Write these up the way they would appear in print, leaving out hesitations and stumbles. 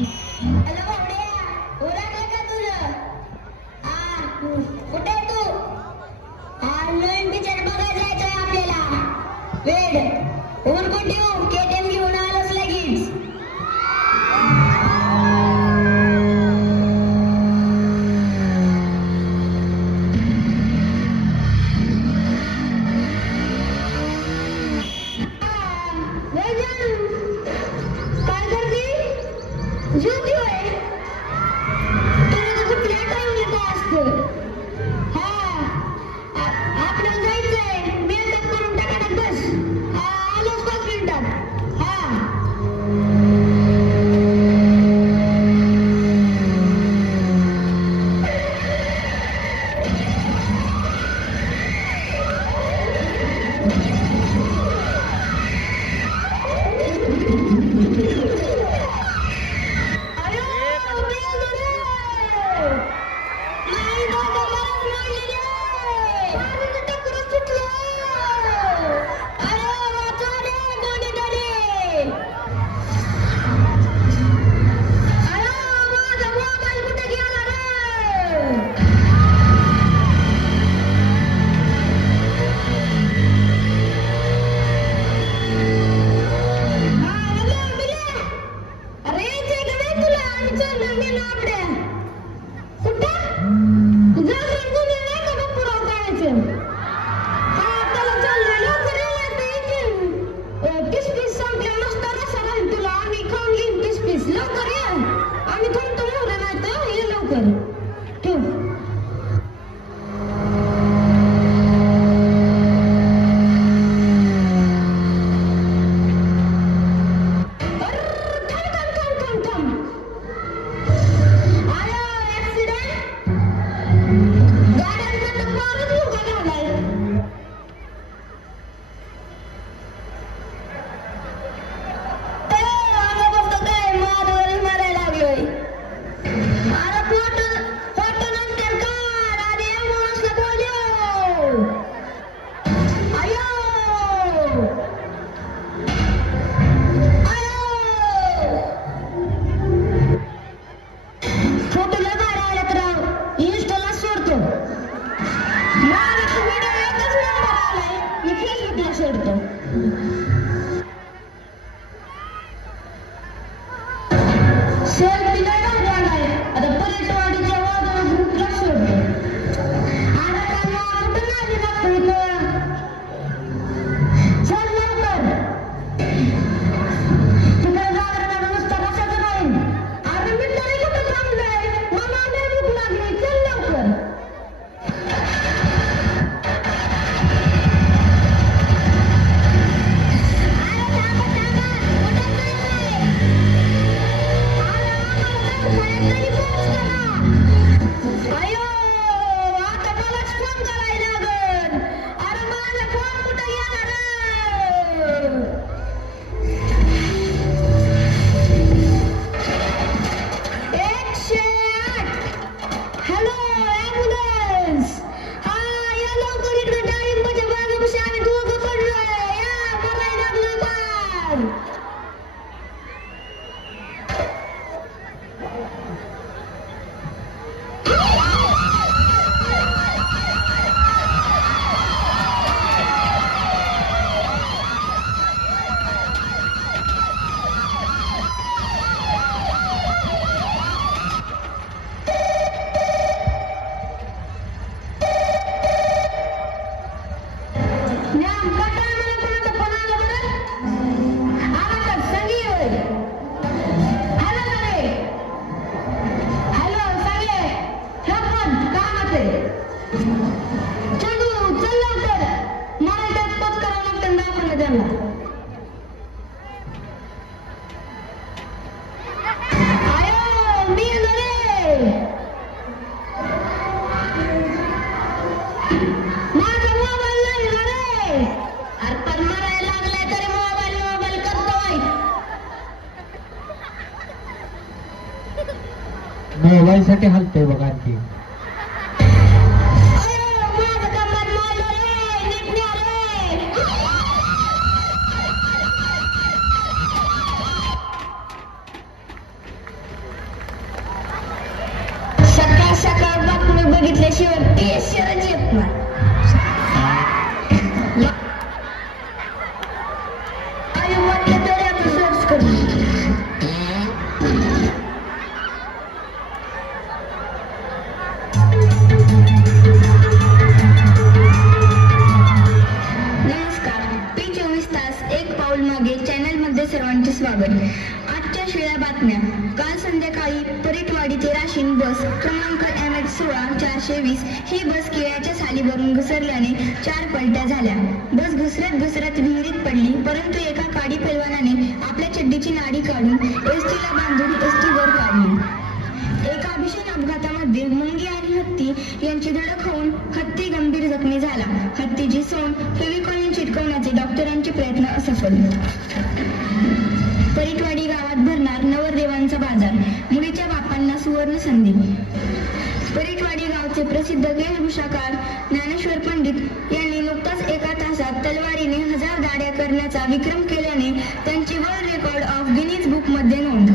Hello भावड्या, ओळखलं का तुझं? कुठे आहे तू? नवीन पिक्चर बघायला जायचंय आपल्याला. वेड उरकून ठेवू, केटीएम घेऊन आलोच लगेच. काय करते? झोपली होय? तुला तर कुठल्या टाइमला काय असतं? आपल्याला जायचंय. मेकअप करून टाका बस. आलोच 5 मिनिटात. मोबाईलसाठी हलतंय बघा आणखी. मागे चॅनलमध्ये सर्वांचे स्वागत. आजच्या शिळ्या बातम्या. काल संध्याकाळी परीटवाडी ते राशीन बस क्रमांक MH16-420 ही बस केळ्याच्या सालीवरून घसरल्याने 4 पलट्या झाल्या. बस घसरत विहिरीत पडली, परंतु एका काडी पैलवानाने आपल्या चड्डीची नाडी काढून एसटीला बांधून एसटी वर काढली. एका भीषण अपघातामध्ये मुंगी आणि हत्ती यांची धडक होऊन हत्ती गंभीर जखमी झाला. हत्तीची सोंड फेविकॉलने चिटकवण्याचे डॉक्टरांचे प्रयत्न असफल. परीटवाडी गावात भरणार नवरदेवांचा बाजार, मुलीच्या बापांना सुवर्ण संधी. परीटवाडी गावचे प्रसिद्ध वेशभूषाकार ज्ञानेश्वर पंडित यांनी नुकताच एका तासात तलवारीने 1000 दाढ्या करण्याचा विक्रम केल्याने त्यांची world record of Guinness book मध्ये नोंद.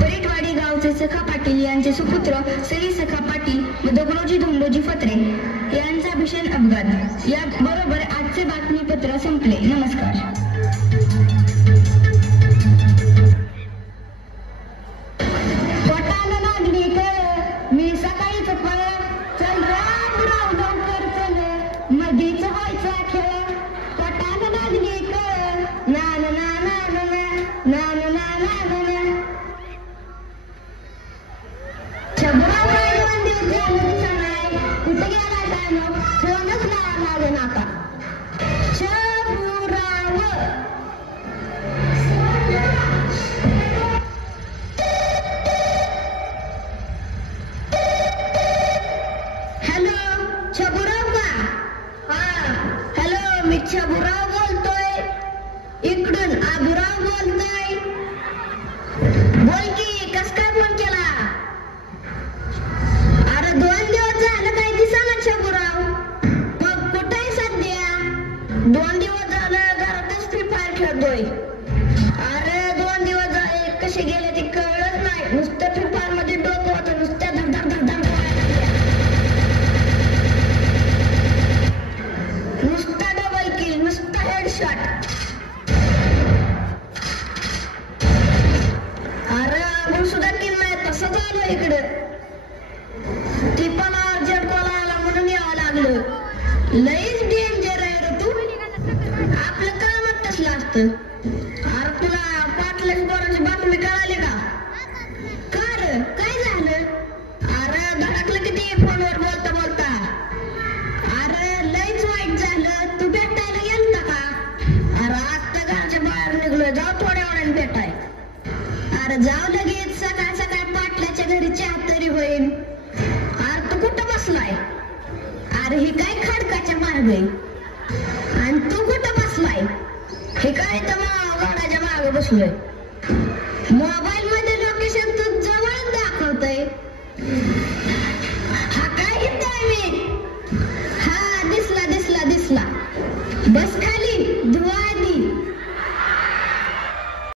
परीटवाडी गावचे सखा पाटील यांचे सुपुत्र सई सखा पाटील व दगडोजी धोंडोजी फत्रे यांचा भीषण अपघात. या बरोबर आजचे बातमीपत्र संपले. नमस्कार. मी सकाळीच चल राव लवकर चल, मधीच व्हायचा खेळ. पोटाला लागली कळ, ना ना ना ना ना ना ना ना ना ना. शबराव काय 2 दिवस झालं दिसत नाही. कुठे गेला काय मग? फोनच नाही माझं नाका. शबराव. हॅलो, शबुराव का? हा हॅलो, मी शबुराव बोलतोय. इकडून आबुराव बोलतोय. बोल की, कस काय फोन केला? अरे 2 दिवस झालं काही दिसेना शबुराव. मग कुठे आहे सध्या? 2 दिवस झालं घरातच फ्री फायर खेळतोय. अरे 2 दिवस झाले कसे गेले ते कळलंच नाही. नुसतं फ्री फायर मध्ये डोकं होतं, नुसत्या धड धड धड धड नुसता डबल किल, नुसता हेडशॉट. अरे अजून सुद्धा किल नाही. तसं झालं इकडं. ती पण अर्जंट कॉल आला म्हणून यावं लागलं. लईच डेंजर आहे रे तू. आपलं काय मत तसलं असतं. अरे तुला पाटलाच बोराची बातमी कळाली का? का रे काय झालं? अरे धडकलं किती फोनवर बोलता बोलता. अरे लईच वाईट झालं. तू भेटायला गेलता का? अरे आत्ता घराच्या बाहेर निघलोय, जाऊ थोड्या वेळाने भेटाय. अरे जाऊ लगेच. सकाळ सकाळ पाटलाच्या घरी चहा तरी होईल. अरे तू कुठं बसलाय? अरे हे काय खडकाच्या मार्ग आहे. आणि तू कुठं बसलाय? हे काय तर गाडाच्या मागे बसलोय. मोबाईल